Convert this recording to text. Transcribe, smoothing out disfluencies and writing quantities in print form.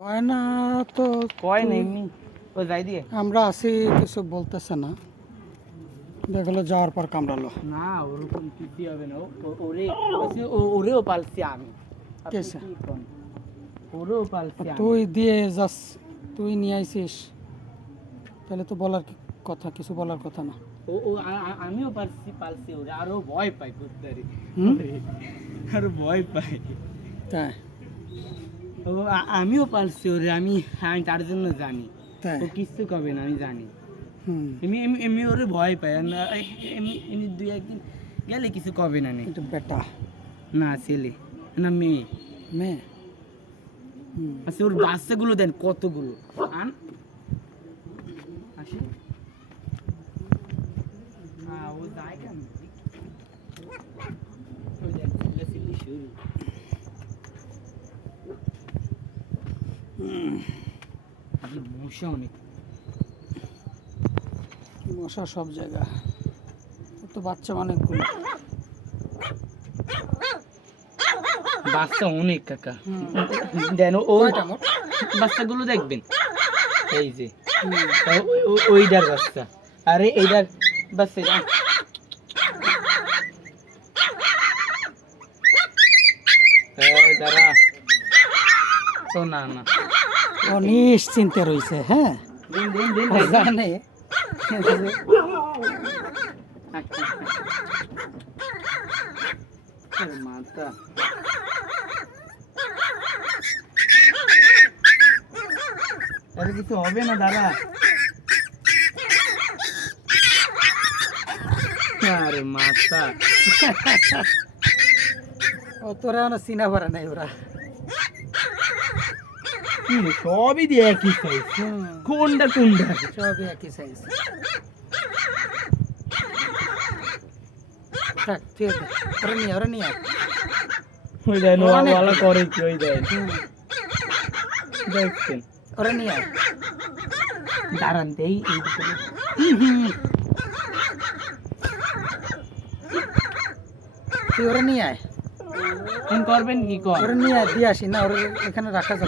হয় না তো কয় না তুই- এমনি ও যাই দিয়ে আমরা আছি কিছু বলতেছে না, দেখলো যাওয়ার পর কামড়ালো। না ওরকম কিছু হবে না ওরেও পালছি আমি আপনি কেসে? কি কোন? ওরেও পালছি আমি। তুই দিয়ে যাস, তুই নিয়ে আইছিস, তাহলে তো বলার কথা, কিছু বলার কথা না। আমিও পালছি ওরে আরো ভয় পাই করতে হুম? আরো ভয় পাই তাই আমিও পালছি ওরে আমি আমি তার জন্য জানি তাই ও কিচ্ছু কবে না আমি জানি হুম, এমনি এমনি এমনি ওরে ভয় পাই আর না এমনি এমনি দুই একদিন গেলে কিছু কবে না নে এটা বেটা না ছেলে না মেয়ে মেয়ে। হুম, আচ্ছা ওর বাচ্চাগুলো দেন কতগুলো আন আসি ও যায় কেন ওই দেখ, চিল্লাচিল্লি শুরু। আজকে মশা অনেক মশা সব জায়গা, তো বাচ্চা অনেকগুলো। বাচ্চা অনেক কাকা হুম। দেন ও কয়টা মোট? বাচ্চাগুলো দেখবেন এই যে হুম, ওইটার বাচ্চা আরে এইটার বাচ্চা দাঁড়া তো না না ও নিশ্চিন্তে রয়েছে। হ্যাঁ, দিন দিন দিন ও জানে মাথা আরে কিছু হবে না দাদা আরে মাথা ও তোরা না চিনা পারে নাই ওরা। কি রে, সবই দিয়ে একই সাইজ হুম, কোনটা কোনটা সবই একই সাইজ। থাক, ঠিক আছে, ওরা নিয়ে আয়। ওই দেন অনেক ওয়ালা করে কি ওই দেন হুম, দেখছেন ওরা নিয়ে আয়। দাঁড়ান দেই এই তুই ওরা নিয়ে আয়, করবেন কি কর ওরা নিয়ে আয়, দিয়ে আসি না, ওরা এখানে রাখা যাবে।